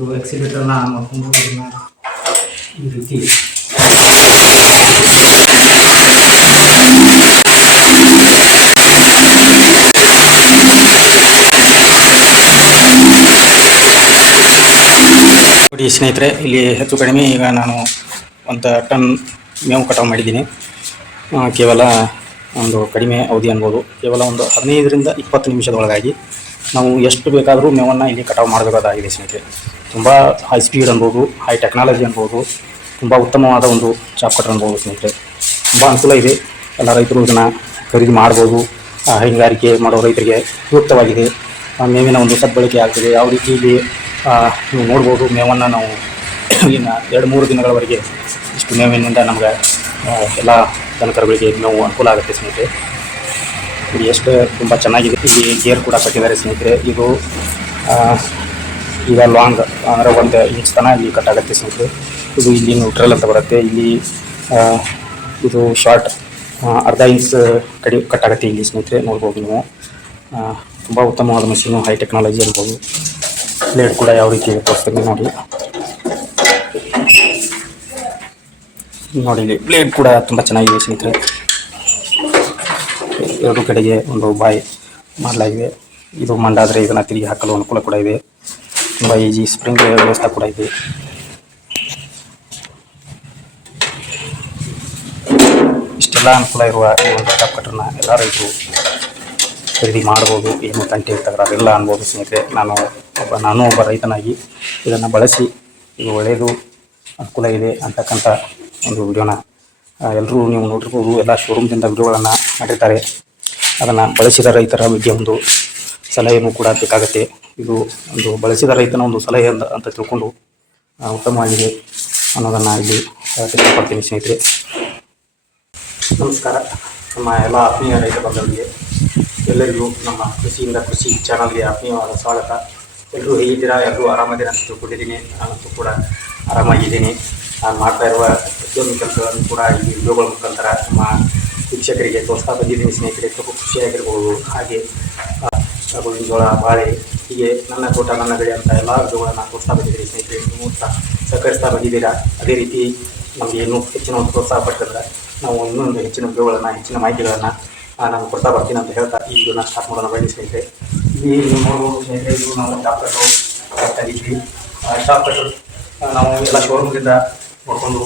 ಇದು ಎಕ್ಸಿಲೇಟರ್ನ ಆನ್ ಮಾಡ್ಕೊಂಡು ಈ ರೀತಿ ನೋಡಿ ಸ್ನೇಹಿತರೆ, ಇಲ್ಲಿ ಹೆಚ್ಚು ಕಡಿಮೆ ಈಗ ನಾನು ಒಂದು ಟನ್ ಮೇವು ಕಟಾವು ಮಾಡಿದ್ದೀನಿ. ಕೇವಲ ಒಂದು ಕಡಿಮೆ ಅವಧಿ ಅನ್ಬೋದು. ಕೇವಲ ಒಂದು ಹದಿನೈದರಿಂದ ಇಪ್ಪತ್ತು ನಿಮಿಷದೊಳಗಾಗಿ. ನಾವು ಎಷ್ಟು ಬೇಕಾದರೂ ಮೇವನ್ನು ಇಲ್ಲಿ ಕಟಾವು ಮಾಡಬೇಕಾದಾಗಿದೆ ಸ್ನೇಹಿತರೆ. ತುಂಬ ಹೈ ಸ್ಪೀಡ್ ಅನ್ಬೋದು ಹೈ ಟೆಕ್ನಾಲಜಿ ಅನ್ಬೋದು, ತುಂಬ ಉತ್ತಮವಾದ ಒಂದು ಚಾಪ್ ಕಟರ್ ಅನ್ಬೋದು ಸ್ನೇಹಿತರೆ. ತುಂಬ ಅನುಕೂಲ ಇದೆ. ಎಲ್ಲ ರೈತರು ಇದನ್ನು ಖರೀದಿ ಮಾಡ್ಬೋದು. ಹೈನುಗಾರಿಕೆ ಮಾಡೋ ರೈತರಿಗೆ ಉಪಯುಕ್ತವಾಗಿದೆ. ಮೇವಿನ ಒಂದು ಸದ್ಬಳಕೆ ಆಗ್ತದೆ. ಯಾವ ರೀತಿ ಇಲ್ಲಿ ನೀವು ನೋಡ್ಬೋದು, ಮೇವನ್ನು ನಾವು ಇನ್ನು ಎರಡು ಮೂರು ದಿನಗಳವರೆಗೆ ಇಷ್ಟು ಮೇವಿನಿಂದ ನಮಗೆ ಎಲ್ಲ ದನಕರುಗಳಿಗೆ ಮೇವು ಅನುಕೂಲ ಆಗುತ್ತೆ ಸ್ನೇಹಿತರೆ. ಇದು ಎಷ್ಟು ತುಂಬ ಚೆನ್ನಾಗಿದೆ. ಇಲ್ಲಿ ಗೇರ್ ಕೂಡ ಕಟ್ಟಿದ್ದಾರೆ ಸ್ನೇಹಿತರೆ. ಇದು ಈಗ ಲಾಂಗ್ ಅಂದರೆ ಒಂದು ಇಂಚ್ ತನಕ ಇಲ್ಲಿ ಕಟ್ ಆಗುತ್ತೆ ಸ್ನೇಹಿತರೆ. ಇದು ಇಲ್ಲಿ ನ್ಯೂಟ್ರಲ್ ಅಂತ ಬರುತ್ತೆ ಇಲ್ಲಿ ಇದು ಶಾರ್ಟ್ ಅರ್ಧ ಇಂಚ್ ಕಡಿ ಕಟ್ ಆಗುತ್ತೆ ಇಲ್ಲಿ ಸ್ನೇಹಿತರೆ. ನೋಡ್ಬೋದು ನೀವು. ತುಂಬ ಉತ್ತಮವಾದ ಮಷೀನು ಹೈ ಟೆಕ್ನಾಲಜಿ ಅನ್ಬೋದು. ಪ್ಲೇಟ್ ಕೂಡ ಯಾವ ರೀತಿ ತೋರಿಸ್ತೀನಿ ನೋಡಿ. ನೋಡಿ ಇಲ್ಲಿ ಪ್ಲೇಟ್ ಕೂಡ ತುಂಬ ಚೆನ್ನಾಗಿದೆ ಸ್ನೇಹಿತರೆ. ಎರಡು ಕಡೆಗೆ ಒಂದು ಬಾಯಿ ಮಾಡಲಾಗಿದೆ ಇದು ಮಂಡಾದರೆ ಇದನ್ನು ತಿರುಗಿ ಹಾಕಲು ಅನುಕೂಲ ಕೂಡ ಇದೆ. ತುಂಬ ಈಜಿ ಸ್ಪ್ರಿಂಗ್ ವ್ಯವಸ್ಥೆ ಕೂಡ ಇದೆ. ಇಷ್ಟೆಲ್ಲ ಅನುಕೂಲ ಇರುವ ಈ ಒಂದು ಕಟ್ರನ್ನ ಎಲ್ಲ ರೈತರು ಖರೀದಿ ಮಾಡ್ಬೋದು. ಏನು ತಂಟೆ ತಗರಾರಿಲ್ಲ ಅನ್ಬೋದು ಸ್ನೇಹಿತರೆ. ನಾನು ಒಬ್ಬ ನಾನು ಒಬ್ಬ ರೈತನಾಗಿ ಇದನ್ನು ಬಳಸಿ, ಇದು ಒಳ್ಳೆಯದು, ಅನುಕೂಲ ಇದೆ ಅಂತಕ್ಕಂಥ ಒಂದು ವಿಡಿಯೋನ ಎಲ್ಲರೂ ನೀವು ನೋಡಿರ್ಬೋದು. ಎಲ್ಲ ಶೋರೂಮ್ದಿಂದ ವಿಡಿಯೋಗಳನ್ನು ಮಾಡಿರ್ತಾರೆ. ಅದನ್ನು ಬಳಸಿದ ರೈತರ ಬಗ್ಗೆ ಒಂದು ಸಲಹೆಯನ್ನು ಕೂಡ ಬೇಕಾಗುತ್ತೆ. ಇದು ಒಂದು ಬಳಸಿದ ರೈತನ ಒಂದು ಸಲಹೆ ಅಂತ ಅಂತ ತಿಳ್ಕೊಂಡು ಉತ್ತಮವಾಗಿದೆ ಅನ್ನೋದನ್ನು ಇಲ್ಲಿ ಇಷ್ಟಪಡ್ತೀನಿ ಸ್ನೇಹಿತರೆ. ನಮಸ್ಕಾರ. ನಮ್ಮ ಎಲ್ಲ ಆತ್ಮೀಯ ರೈತ ಬಂಧುಗಳಿಗೆ, ಎಲ್ಲರಿಗೂ ನಮ್ಮ ಕೃಷಿಯಿಂದ ಕೃಷಿ ಚಾನಲ್ಗೆ ಆತ್ಮೀಯವಾದ ಸ್ವಾಗತ. ಎಲ್ಲರೂ ಹೇಗಿದ್ದೀರಾ? ಎಲ್ಲರೂ ಆರಾಮದಿರ ಅಂತ ತಿಳ್ಕೊಂಡಿದ್ದೀನಿ. ನಾನಂತೂ ಕೂಡ ಆರಾಮಾಗಿದ್ದೀನಿ. ನಾನು ಮಾಡ್ತಾ ಇರುವ ಪ್ರತಿಯೊಂದು ಕೆಲಸಗಳನ್ನು ಕೂಡ ಈ ವಿಡಿಯೋಗಳ ಮುಖಾಂತರ ನಮ್ಮ ವೀಕ್ಷಕರಿಗೆ ತೋರಿಸ್ತಾ ಬಂದಿದ್ದೀನಿ, ಸ್ನೇಹಿತರೆ. ತುಂಬ ಖುಷಿಯಾಗಿರ್ಬೋದು. ಹಾಗೆ ಗೋವಿನ ಜೋಳ, ಬಾಳೆ, ಹೀಗೆ ನನ್ನ ತೋಟ, ನನ್ನ ಬೆಳೆ ಅಂತ ಎಲ್ಲ ವಿಡಿಯೋಗಳನ್ನು ತೋರಿಸ್ತಾ ಬಂದಿದ್ದೀನಿ, ಸ್ನೇಹಿತರೆ. ನೀವು ಸಹ ಸಹಕರಿಸ್ತಾ ಬಂದಿದ್ದೀರಾ? ಅದೇ ರೀತಿ ನಮಗೆ ಇನ್ನೂ ಹೆಚ್ಚಿನ ಒಂದು ಪ್ರೋತ್ಸಾಹ ಪಟ್ಟಿದ್ರೆ ನಾವು ಇನ್ನೊಂದು ಹೆಚ್ಚಿನ ವಿಡಿಯೋಗಳನ್ನು, ಹೆಚ್ಚಿನ ಮಾಹಿತಿಗಳನ್ನು ನಾನು ಕೊಡ್ತಾ ಬರ್ತೀನಿ ಅಂತ ಹೇಳ್ತಾ ಈ ವಿಡಿಯೋನ ಸ್ಟಾರ್ಟ್ ಮಾಡೋಣ ಬನ್ನಿ, ಸ್ನೇಹಿತರೆ. ಇಲ್ಲಿ ನೋಡ್ಬೋದು, ಸ್ನೇಹಿತರೆ, ಇದು ನಾವು ಶಾಪ್ ಕಟ್ಟು ಮಾಡ್ತಾ ಇದ್ವಿ ಶಾಪ್ ಕಟ್ಟು ನಾವು ಎಲ್ಲ ಶೋರೂಮ್ದಿಂದ ನೋಡಿಕೊಂಡು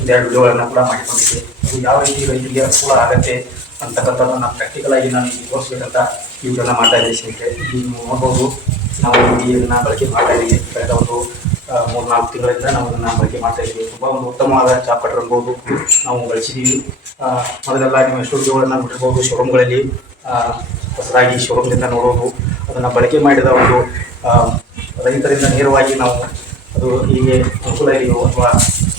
ಒಂದೆರಡು ವಿಡಿಯೋಗಳನ್ನು ಕೂಡ ಮಾಡಿಕೊಂಡಿದ್ದೆ. ಅದು ಯಾವ ರೀತಿ ರೈತರಿಗೆ ಅನುಕೂಲ ಆಗುತ್ತೆ ಅಂತಕ್ಕಂಥದ್ದನ್ನು ಪ್ರಾಕ್ಟಿಕಲ್ ಆಗಿ ನಾನು ಈಗ ತೋರಿಸ್ಬೇಕಂತ ವಿಡಿಯೋನ ಮಾಡ್ತಾ ಇದ್ದೀನಿ ಸ್ನೇಹಿತರೆ. ನೀವು ನೋಡ್ಬೋದು ನಾವು ಇದನ್ನು ಬಳಕೆ ಮಾಡ್ತಾ ಇದ್ದೀವಿ. ಕಳೆದ ಒಂದು ಮೂರು ನಾಲ್ಕು ತಿಂಗಳಿಂದ ನಾವು ಇದನ್ನು ಬಳಕೆ ಮಾಡ್ತಾ ಇದ್ದೀವಿ. ತುಂಬ ಒಂದು ಉತ್ತಮವಾದ ಚಾಪ್ ಕಟ್ಟರ್ ಅನ್ಬೋದು ನಾವು ಬಳಸಿದ್ದೀವಿ. ಆ, ಮೊದಲೆಲ್ಲ ನೀವು ಎಷ್ಟು ವಿಡಿಯೋಗಳನ್ನು ನೋಡಿರ್ಬೋದು. ಶೋರೂಮ್ಗಳಲ್ಲಿ ಹೊಸದಾಗಿ ಶೋರೂಮ್ನಿಂದ ನೋಡೋದು. ಅದನ್ನು ಬಳಕೆ ಮಾಡಿದ ಒಂದು ರೈತರಿಂದ ನೇರವಾಗಿ ನಾವು ಅದು ಹೀಗೆ ಅನುಕೂಲ ಇದೆಯೋ ಅಥವಾ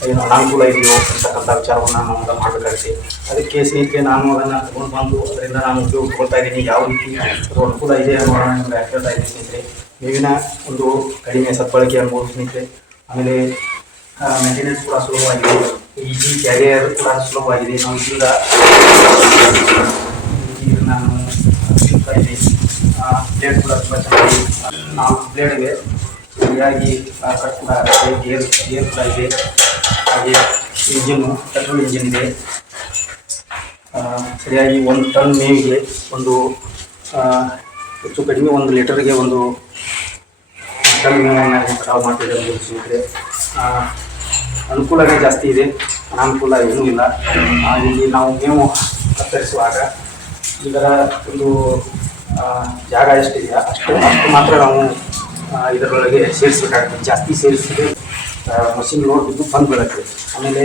ಏನು ಅನಾನುಕೂಲ ಇದೆಯೋ ಅಂತಕ್ಕಂಥ ವಿಚಾರವನ್ನು ನಾವು ಅದನ್ನು ಮಾಡಬೇಕಾಗುತ್ತೆ. ಅದಕ್ಕೆ ಸ್ನೇಹಿತರೆ, ನಾನು ಅದನ್ನು ತಗೊಂಡು ಬಂದು ಅದರಿಂದ ನಾನು ಉಪಯೋಗ ತಗೊಳ್ತಾ ಇದ್ದೀನಿ. ಯಾವ ರೀತಿ ಅದು ಅನುಕೂಲ ಇದೆ ಅನ್ನೋದನ್ನು ನಿಮಗೆ ಹೇಳ್ತಾ ಇದ್ದೀನಿ ಸ್ನೇಹಿತರೆ, ಮೇವಿನ ಒಂದು ಕಡಿಮೆ ಸದ್ಬಳಕೆ ಅನ್ಬೋದು ಸ್ನೇಹಿತರೆ. ಆಮೇಲೆ ಮೇಂಟೆನೆನ್ಸ್ ಕೂಡ ಸುಲಭವಾಗಿದೆ. ಈಜಿ ಕ್ಯಾರಿಯರ್ ಕೂಡ ಸುಲಭವಾಗಿದೆ. ನಾವು ಇದರಿಂದ ನಾನು ಇದ್ದೀನಿ ಬ್ಲೇಡ್ ಕೂಡ ತುಂಬ ಚೆನ್ನಾಗಿ ನಾಲ್ಕು ಬ್ಲೇಡ್ ಸರಿಯಾಗಿ ಆ, ಕಟ್ ಗೇರ್ ಗೇರ್ ಕೂಡ ಇದೆ. ಹಾಗೆ ಇಂಜಿನ್ನು ಪೆಟ್ರೋಲ್ ಇಂಜಿನ್ ಇದೆ. ಸರಿಯಾಗಿ ಒಂದು ಟನ್ ಮೇವಿಗೆ ಒಂದು ಹೆಚ್ಚು ಕಡಿಮೆ ಒಂದು ಲೀಟರ್ಗೆ ಒಂದು ಟನ್ ಮೇವನ್ನು ಕಟಾವು ಮಾಡ್ತಿದ್ದಾರೆ ಸ್ನೇಹಿತರೆ ಆ, ಅನುಕೂಲನೇ ಜಾಸ್ತಿ ಇದೆ. ಅನಾನುಕೂಲ ಏನೂ ಇಲ್ಲ. ಇಲ್ಲಿ ನಾವು ಮೇವು ಕತ್ತರಿಸುವಾಗ ಇದರ ಒಂದು ಜಾಗ ಎಷ್ಟಿದೆಯಾ ಅಷ್ಟು ಅಷ್ಟು ಮಾತ್ರ ನಾವು ಇದರೊಳಗೆ ಸೇರಿಸ್ಬೇಕಾಗ್ತದೆ ಜಾಸ್ತಿ ಸೇರಿಸಿದ್ರೆ ಮಷಿನ್ ಲೋಡ್ ಬಿದ್ದು ಬಂದ್ ಬೀಳುತ್ತೆ ಆಮೇಲೆ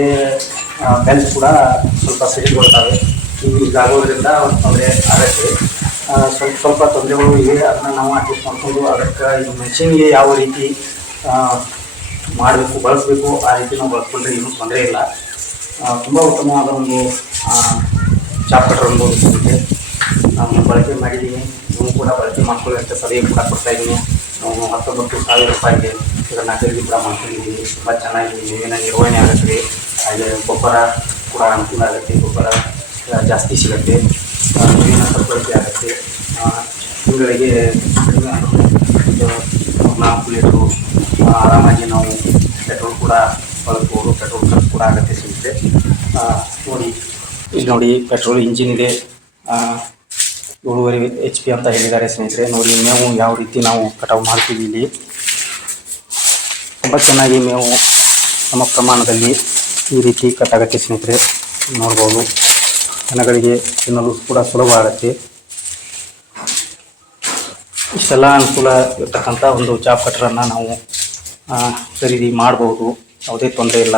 ಬೆಲ್ಟ್ ಕೂಡ ಸ್ವಲ್ಪ ಸಿಡಿಗೊಳ್ತವೆ ಹೀಗಾಗೋದ್ರಿಂದ ಒಂದು ತೊಂದರೆ ಆಗುತ್ತೆ. ಸ್ವಲ್ಪ ಸ್ವಲ್ಪ ತೊಂದರೆಗಳು ಇವೆ ಅದನ್ನು ನಾವು ಅಡ್ಜಸ್ಟ್ ಮಾಡಿಕೊಂಡು ಅದಕ್ಕೆ ಈ ಮೆಷಿನ್ಗೆ ಯಾವ ರೀತಿ ಮಾಡಬೇಕು, ಬಳಸಬೇಕು, ಆ ರೀತಿ ನಾವು ಬಳಸ್ಕೊಂಡ್ರೆ ಏನೂ ತೊಂದರೆ ಇಲ್ಲ. ತುಂಬ ಉತ್ತಮವಾದ ಒಂದು ಚಾಪ್ಟರ್ ಅನ್ಬೋದು ನಾನು ಬಳಕೆ ಮಾಡಿದ್ದೀನಿ. ನೀವು ಕೂಡ ಬಳಕೆ ಮಾಡ್ಕೊಳ್ಳಿ ಅಂತ ಸಲಹೆ ಕೂಡ ಕೊಡ್ತಾ ಇದ್ದೀನಿ. ನಾವು ಹತ್ತೊಂಬತ್ತು ಸಾವಿರ ರೂಪಾಯಿಗೆ ಇದನ್ನು ಖರೀದಿ ಕೂಡ ಮಾಡ್ತಿದ್ದೀವಿ ತುಂಬ ಚೆನ್ನಾಗಿ ಮೇವಿನ ನಿರ್ವಹಣೆ ಆಗುತ್ತೆ. ಹಾಗೆ ಗೊಬ್ಬರ ಕೂಡ ಅನುಕೂಲ ಆಗುತ್ತೆ. ಗೊಬ್ಬರ ಜಾಸ್ತಿ ಸಿಗುತ್ತೆ. ನೀರಿನ ಸರಬರಾಜು ಆಗುತ್ತೆ. ತಿಂಗಳಿಗೆ ನಾಲ್ಕು ಲೀಟ್ರು ಆರಾಮಾಗಿ ನಾವು ಪೆಟ್ರೋಲ್ ಕೂಡ ಬಳಸ್ಬೋದು ಪೆಟ್ರೋಲ್ ಖರ್ಚು ಕೂಡ ಆಗುತ್ತೆ ಸಿಗುತ್ತೆ. ನೋಡಿ ಇಲ್ಲಿ ನೋಡಿ ಪೆಟ್ರೋಲ್ ಇಂಜಿನ್ ಇದೆ. ಏಳುವರೆ ಎಚ್ ಪಿ ಅಂತ ಹೇಳಿದ್ದಾರೆ ಸ್ನೇಹಿತರೆ. ನೋಡಿ, ಮೇವು ಯಾವ ರೀತಿ ನಾವು ಕಟಾವು ಮಾಡ್ತೀವಿ ಇಲ್ಲಿ. ತುಂಬ ಚೆನ್ನಾಗಿ ಮೇವು ನಮ್ಮ ಪ್ರಮಾಣದಲ್ಲಿ ಈ ರೀತಿ ಕಟ್ಟಾಗತ್ತೆ ಸ್ನೇಹಿತರೆ. ನೋಡ್ಬೋದು. ದನಗಳಿಗೆ ತಿನ್ನಲು ಕೂಡ ಸುಲಭ ಆಗುತ್ತೆ. ಇಷ್ಟೆಲ್ಲ ಅನುಕೂಲ ಇರ್ತಕ್ಕಂಥ ಒಂದು ಜಾಬ್ ಕಟ್ರನ್ನು ನಾವು ಖರೀದಿ ಮಾಡ್ಬೋದು. ಯಾವುದೇ ತೊಂದರೆ ಇಲ್ಲ.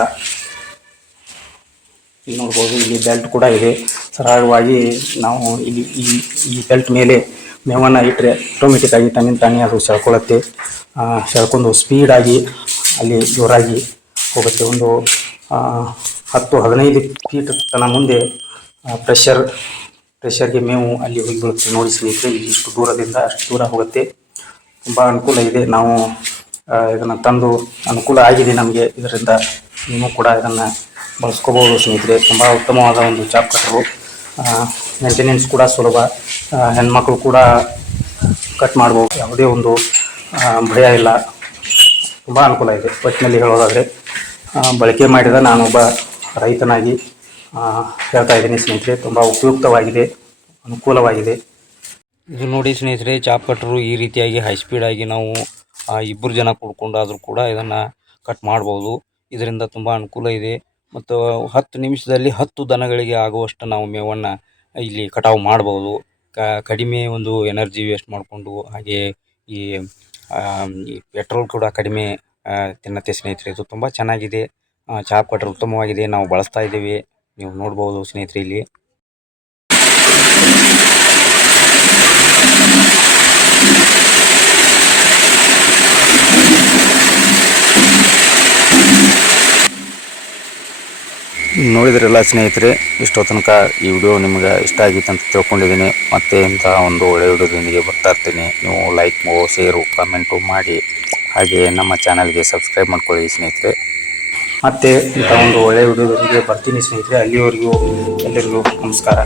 ಇಲ್ಲಿ ನೋಡ್ಬೋದು, ಇಲ್ಲಿ ಬೆಲ್ಟ್ ಕೂಡ ಇದೆ. ಸರಳವಾಗಿ ನಾವು ಇಲ್ಲಿ ಈ ಈ ಬೆಲ್ಟ್ ಮೇಲೆ ಮೇವನ್ನು ಇಟ್ಟರೆ ಆಟೋಮೆಟಿಕ್ಕಾಗಿ ತನ್ನಿಂದ ತಾನೇ ಅದು ಸೆಳ್ಕೊಳ್ಳುತ್ತೆ ಸೆಳ್ಕೊಂಡು ಸ್ಪೀಡಾಗಿ ಅಲ್ಲಿ ಜೋರಾಗಿ ಹೋಗುತ್ತೆ. ಒಂದು ಹತ್ತು, ಹದಿನೈದು ಫೀಟ್ ತನ ಮುಂದೆ ಪ್ರೆಷರ್ ಪ್ರೆಷರ್ಗೆ ಮೇವು ಅಲ್ಲಿ ಹೋಗಿ ಬೀಳುತ್ತೆ ನೋಡಿ ಸ್ನೇಹಿತರೆ ಇಷ್ಟು ದೂರದಿಂದ ಅಷ್ಟು ದೂರ ಹೋಗುತ್ತೆ. ತುಂಬ ಅನುಕೂಲ ಇದೆ. ನಾವು ಇದನ್ನು ತಂದು ಅನುಕೂಲ ಆಗಿದೆ ನಮಗೆ. ಇದರಿಂದ ನೀವು ಕೂಡ ಇದನ್ನು ಬಳಸ್ಕೋಬೋದು. ಸ್ನೇಹಿತರೆ ತುಂಬ ಉತ್ತಮವಾದ ಒಂದು ಚಾಪ್ ಕಟ್ಟರು ಮೇಂಟೆನೆನ್ಸ್ ಕೂಡ ಸುಲಭ. ಹೆಣ್ಮಕ್ಳು ಕೂಡ ಕಟ್ ಮಾಡ್ಬೋದು. ಯಾವುದೇ ಒಂದು ಭಯ ಇಲ್ಲ. ತುಂಬ ಅನುಕೂಲ ಇದೆ. ಒಟ್ಟಿನಲ್ಲಿ ಹೇಳೋದಾದರೆ ಬಳಕೆ ಮಾಡಿದ ನಾನೊಬ್ಬ ರೈತನಾಗಿ ಹೇಳ್ತಾ ಇದ್ದೀನಿ ಸ್ನೇಹಿತರೆ. ತುಂಬ ಉಪಯುಕ್ತವಾಗಿದೆ. ಅನುಕೂಲವಾಗಿದೆ. ಇದು ನೋಡಿ ಸ್ನೇಹಿತರೆ ಚಾಪ್ ಕಟ್ಟರು ಈ ರೀತಿಯಾಗಿ ಹೈ ಸ್ಪೀಡಾಗಿ ನಾವು ಇಬ್ಬರು ಜನ ಕೂಡ್ಕೊಂಡಾದರೂ ಕೂಡ ಇದನ್ನು ಕಟ್ ಮಾಡ್ಬೋದು. ಇದರಿಂದ ತುಂಬ ಅನುಕೂಲ ಇದೆ. ಮತ್ತು ಹತ್ತು ನಿಮಿಷದಲ್ಲಿ ಹತ್ತು ದನಗಳಿಗೆ ಆಗುವಷ್ಟು ನಾವು ಮೇವನ್ನು ಇಲ್ಲಿ ಕಟಾವು ಮಾಡ್ಬೋದು. ಕಡಿಮೆ ಒಂದು ಎನರ್ಜಿ ವೇಸ್ಟ್ ಮಾಡಿಕೊಂಡು ಹಾಗೆ ಈ ಈ ಪೆಟ್ರೋಲ್ ಕೂಡ ಕಡಿಮೆ ತಿನ್ನತೆ ತಿನ್ನತ್ತೆ ಸ್ನೇಹಿತರೆ. ಇದು ತುಂಬ ಚೆನ್ನಾಗಿದೆ. ಚಾಪ್ ಕಟ್ರ್ ಉತ್ತಮವಾಗಿದೆ. ನಾವು ಬಳಸ್ತಾ ಇದ್ದೀವಿ. ನೀವು ನೋಡ್ಬೋದು ಸ್ನೇಹಿತರೆ ಇಲ್ಲಿ. ನೋಡಿದ್ರಲ್ಲ ಸ್ನೇಹಿತರೆ ಇಷ್ಟೋ ತನಕ ಈ ವಿಡಿಯೋ ನಿಮ್ಗೆ ಇಷ್ಟ ಆಗಿತ್ತು ಅಂತ ತಿಳ್ಕೊಂಡಿದ್ದೀನಿ. ಮತ್ತೆ ಇಂಥ ಒಂದು ಒಳ್ಳೆಯ ವಿಡಿಯೋದೊಂದಿಗೆ ಬರ್ತಾ ಇರ್ತೀನಿ. ನೀವು ಲೈಕು ಶೇರು ಕಮೆಂಟು ಮಾಡಿ. ಹಾಗೆ ನಮ್ಮ ಚಾನಲ್ಗೆ ಸಬ್ಸ್ಕ್ರೈಬ್ ಮಾಡ್ಕೊಳ್ಳಿ ಸ್ನೇಹಿತರೆ. ಮತ್ತೆ ಇಂಥ ಒಂದು ಒಳ್ಳೆಯ ವಿಡಿಯೋದೊಂದಿಗೆ ಬರ್ತೀನಿ ಸ್ನೇಹಿತರೆ. ಅಲ್ಲಿವರೆಗೂ ಎಲ್ಲರಿಗೂ ನಮಸ್ಕಾರ.